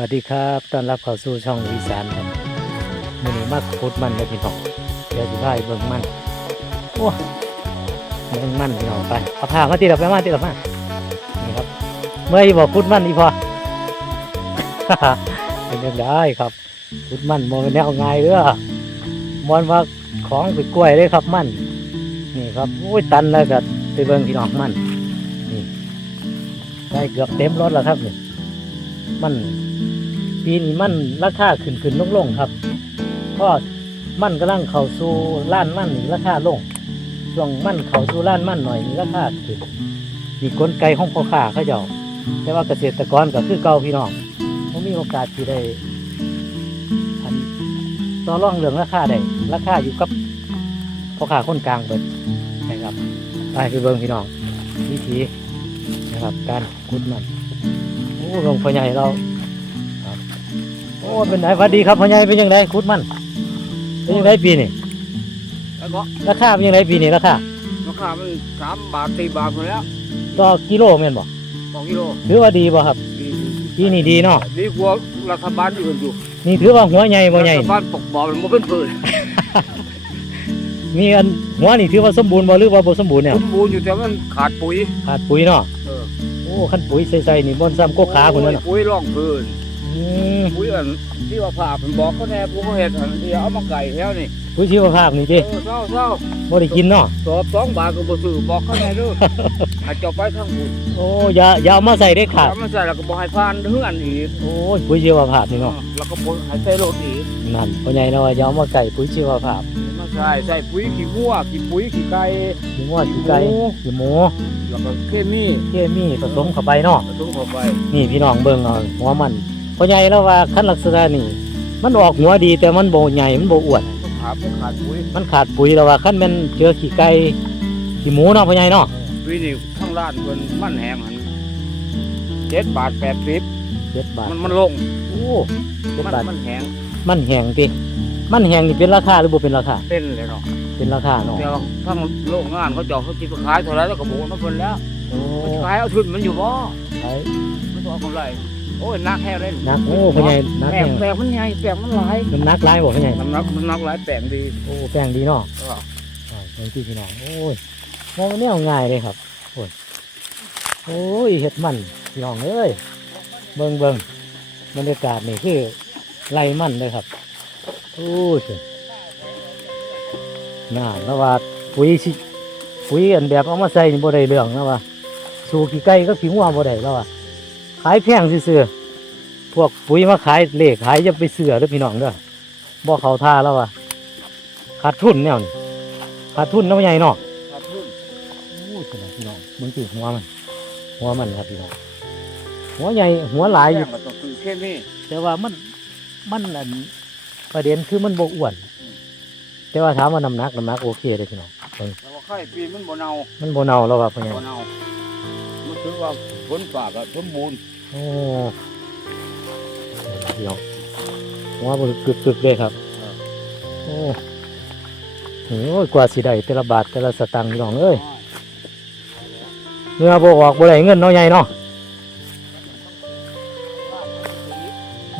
วัสดีครับต้อนรับเข้าสู่ช่องวิสานครับมือนี้มาขุดมันเลยพี่น้องเดี๋ยวสิพาไปเบิ่งมันโอ้เบิ่งมันพี่น้องไปเอาผ้ามาติดกับไปมาติดกับมานี่ครับ เมื่อยบอกขุดมันอีพอเป็นยังได้ครับขุดมันบ่เป็นแนวง่ายเด้อมอนว่าของไปกล้วยเลยครับมันนี่ครับโอ้ยตันแล้วก็ไปเบิ่งพี่น้องมันนี่ได้เกือบเต็มรถแล้วครับนี่มัน ปีนี้มันราคาขึ้นขึ้นลงลงครับเพราะมันกำลังเข้าสู่ล้านมันนี่ราคาลงช่วงมันเข้าสู่ล้านมันหน่อยนี่ราคาขึ้นมีกลไกของพ่อค้าเขาเจ้าแต่ว่าเกษตรกรก็คือเก่าพี่น้องผมมีโอกาสที่ได้อันต่อรองเรื่องราคาได้ราคาอยู่กับพ่อค้าคนกลางเบิดนะครับไปไปเบิ่งพี่น้องวิธีนะครับการขุดมันโอ้หลวงพ่อใหญ่เรา อ้เป็นไงสวัสดีครับพ่อใหญ่เป็นยังไงคุดมันเป็นยังไงปีนี้แล้วก็ราคาเป็นยังไงปีนี้ราคาราคามันสามบาทสี่บาทหมดแล้วต่อกิโลแม่นบ่สองกิโลถือว่าดีบ่ครับดีปีนี้ดีเนาะดีกว่ารัฐบาลอื่นอยู่นี่ถือว่าหัวใหญ่บ่ใหญ่รัฐบาลปกบ่อมันบ่เป็นพืชมีอันหัวนี่ถือว่าสมบูรณ์บ่หรือว่าบ่สมบูรณ์เนี่ยสมบูรณ์อยู่แต่มันขาดปุ๋ยขาดปุ๋ยเนาะเออโอ้คันปุ๋ยใส่ๆนี่บ่ซ้ำกกขาพุ่นแล้วเนาะปุ๋ยร่องพืชอืม ปุ๋ยอันที่ว่าผ่าเป็นบอกเขาแน่พวกเขาเห็ดอันที่เอามาไก่แล้วนี่ปุ๋ยชีวภาพนี่เอติอเศร้าเศร้าบ่ได้กินเนาะสอบสองบาทก็บ่ซื้อบอกเขาแน่ด้วยให้เจ้าไปทางบุญโอ้อย่าอย่าเอามาใส่ได้ขาดถ้ามันใส่แล้วก็บอกให้ผ่านเฮือนอีกโอ้ยปุ๋ยชีวภาพนี่เนาะแล้วก็บอกให้ใส่รถอีกนั่นพ่อใหญ่เนาะว่าอย่าเอามาไก่ปุ๋ยชีวภาพมาใส่ใส่ปุ๋ยขี้วัวขี้ปุ๋ยขี้ไก่ขี้งัวขี้ไก่ขี้หมูแล้วก็เคมีเคมีผสมเข้าไปเนาะ ผสมเข้าไป นี่พี่น้องเบิ่งเอาหัวมัน พ่อใหญ่แล้วว่าคันลักษณะนี่มันออกหัวดีแต่มันโบใหญ่มันโบอ้วนมันขาดมันขาดปุ๋ยมันขาดปุ๋ยแล้วว่าคันแมันเจอขี้ไก่ขี้หมูเนาะพ่อใหญ่เนาะปีนี้ข้างร้านเพิ่นมันแห้งหันเจ็ดบาทแปดสิบเจ็ดบาทมันมันลงโอ้เจ็ดมันบาทมันแห้งมันแห้งติมันแห้งนี่เป็นราคาหรือบ่เป็นราคาเต้นเลยเนาะเป็นราคาเนาะแต่ว่าทางโรงงานเขาเจาะเขาจิไปขายเท่าไหรแล้วก็บอกน้ำเพิ่นแล้วโอ้มันขายเอาทุนมันอยู่บ่ไอ้มันต้องเอากำไรโอ้ยนักแห้งเลยนักโอ้พ่อใหญ่นักแปลแห้งงแปลงมันใหญ่แปลงมันหลายมันนักหลายบ่พ่อใหญ่น้ำหนักมันหนักหลายแปลงดีโอ้แป้งดีเนาะเออใช่เป็นที่พี่น้องโอ้ยมองแนวง่ายเลยครับโอ้ยโอ้ยเฮ็ดมันพี่น้องเอ้ยเบิ่งเบิ่งบรรยากาศนี่คือไล่มันเลยครับโอ้ยเพิ่นน่าแล้วว่าปุ๋ยสิปุ๋ยอันแบบเอามาใส่นี่บ่ได้เรื่องแล้วว่า สู่ขี้ไก่ก็ขี้งัวบ่ได้แล้วว่า ขายแพงซื่อๆพวกปุ๋ยมาขายเลขขายจะไปเสือเด้อพี่น้องเด้อบ่เข้าท่าแล้วว่าขาดทุนแนวนี้ขาดทุนเนาะใหญ่เนาะขาดทุนโอ้ยพี่น้องมึงติหัวมัน หัวมันครับพี่น้องหัวใหญ่หัวหลายอแป้ยู่งมันต้องซื้อเคมีแต่ว่ามันมันอันประเด็นคือมันบกอ้วน แต่ว่าถามว่าน้ำหนักน้ำหนักโอเคเลยพี่น้องเบิ่งแต่ว่าไข่ปีนมันบ่เน่ามันโบเนาแล้วครับพี่น้บ่องเน่ามันถือว่าผลฝากอะสมบูรณ์ โอ้พี่น้องหัวมันกึกกึกๆเลยครับ โอ้โหกว่าสิได้แต่ละบาทแต่ละสตังค์พี่น้องเอ้ยเนื้อโบออกโบได้เงินเนาะใหญ่เนาะ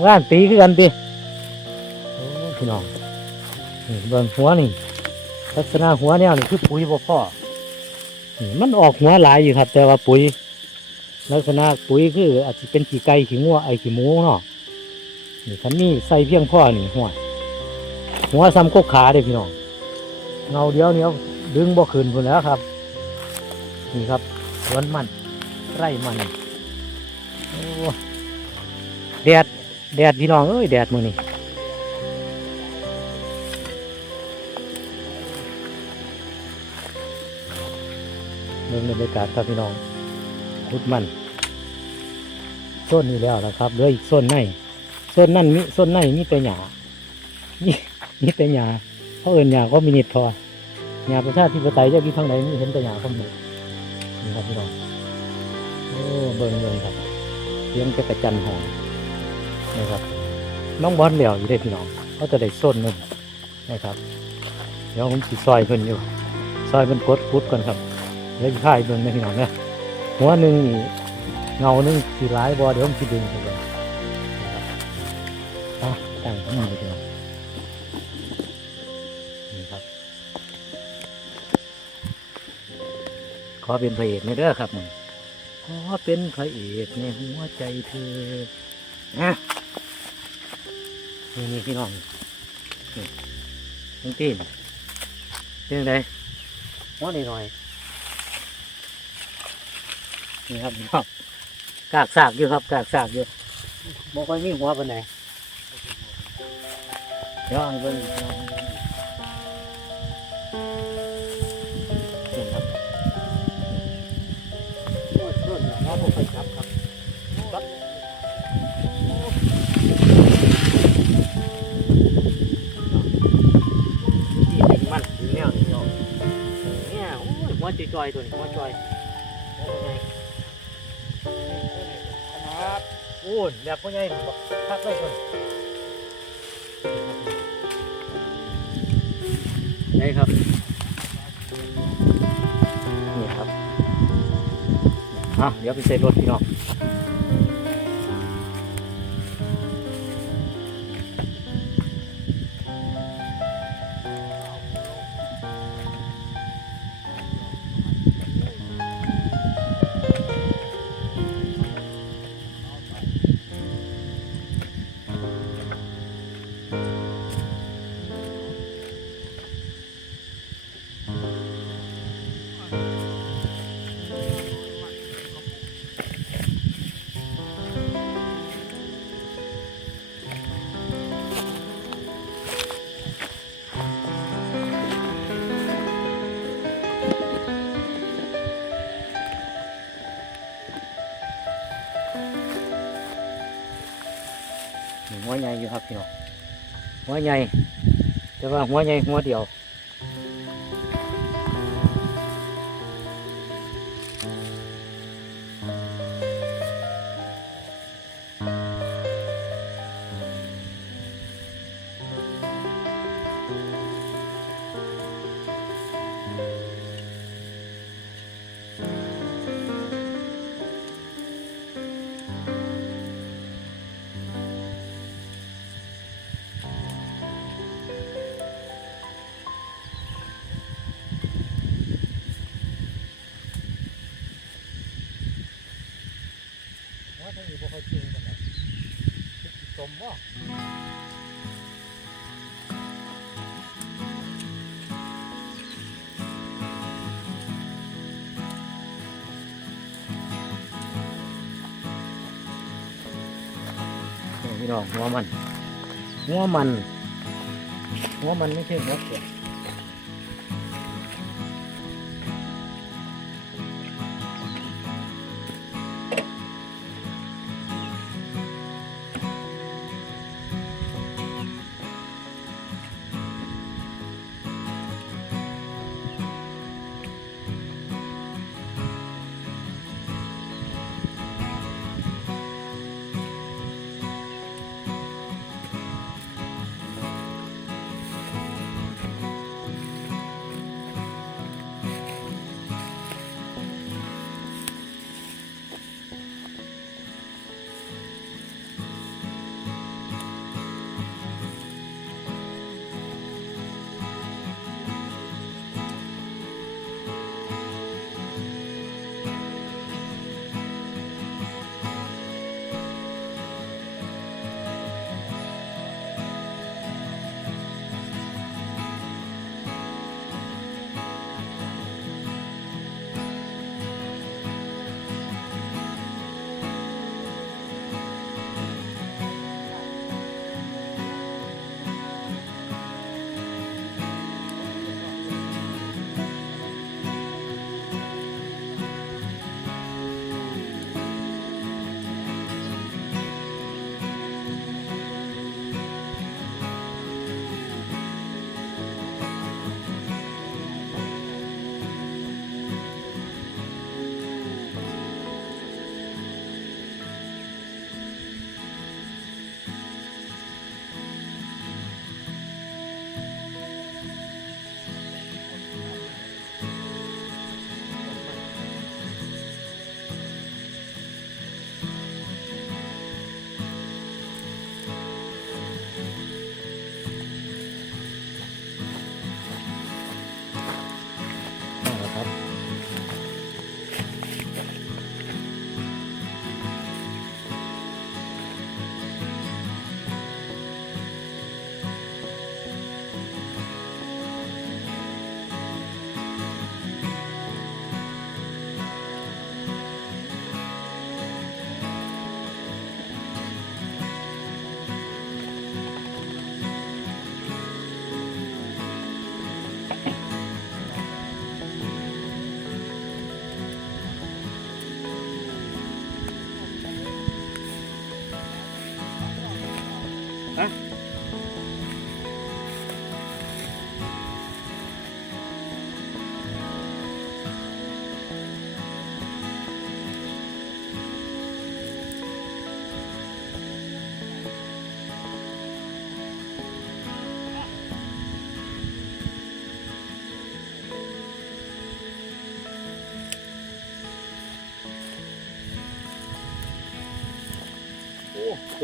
ร้านตีคือกันติโอ้พี่น้องนี่เบิ่งหัวนี่ลักษณะหัวเนี่ยนี่คือปุ๋ยบ่พอนี่มันออกหัวหลายอยู่ครับ แต่ว่าปุ๋ย ลักษณะปุ๋ยคืออาจจะเป็นขี้ไก่ขี้งัวไอขี้หมูเนาะนี่คันนี้ใส่เพียงพ่อนี่หัวหัวซ้ำกกขาเด้พี่น้องเงาเดียวเนี้ยดึงบ่ขึ้นพุ่นแล้วครับ นี่ครับสวนมันไร่มันแดดแดดพี่น้องเอ้ยแดดมือนี่เรื่องบรรยากาศครับพี่น้องพุดมัน โซนนี้แล้วนะครับเหลืออีกโซนในโซนนั่นมีโซนในมีแต่หญ้ามีมีแต่หญ้าเพราะเอิญหญ้าก็มีนิดพอหญ้าประชาธิปไตยจะมีทางไหนมีเห็นแต่หญ้าข้างบนนี่ครับพี่น้องโอ้เบิ่งเบิ่งครับเสียงจะกระจันหองนะครับ น้องบอลเหลียวอยู่ได้พี่น้องเขาจะได้โซนนึงนะครับ เดี๋ยวผมสิซอยเพิ่นอยู่ซอยเพิ่นกดพุดก่อนครับแล้วอีกข่ายเบิ่งนะพี่น้องเนี่ยหัวหนึ่งนี่ เงาหนึ่งสีร้ายบอเดี๋ยวมันสีดึงไปเลยนะครับตั้งข้างหน้าไปเดียวนี่ครับ ขอเป็นพระเอกในเด้อครับมึงขอเป็นพระเอกในหัวใจเธอนะนี่นี่พี่น้องนี่น้องตีนเป็นยังไงหัวหน่อยๆนี่ครับพี่น้อง กากสากอยู่ครับกากสากอยู่บ่ค่อยมีหัวปานใดเดี๋ยวเอาให้เบิ่งอีกเดี๋ยวเอาให้เบิ่งอีกนี่ครับโน่นโน่นน้องผมไปครับครับครับที่ดึงมันดึงแนวนี่เนาะเนี่ยโอ้ยหัวจอยๆตัวนี้หัวจอย อ้ยแบบพ่อใหญ่บอกพักไว้ก่อนได้ครับ นี่ครับอะเดี๋ยวไปเซ็นรถพี่น้อง หัวใหญ่อยู่ครับพี่น้องหัวใหญ่แต่ว่าหัวใหญ่หัวเดียว บ่ค่อยจริงกันนะสมบ่พี่น้องหัวมันหัวมันหัวมันไม่ใช่หัวเขียด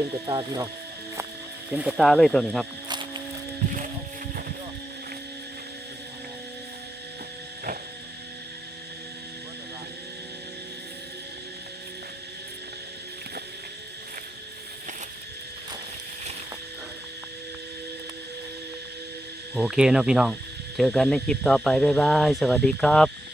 ต็มกระตาพี่น้องเต็มกระตาเลยตัวนี้ครับโอเคเนาะพี่น้อง เจอกันในคลิปต่อไป บ๊ายบาย สวัสดีครับ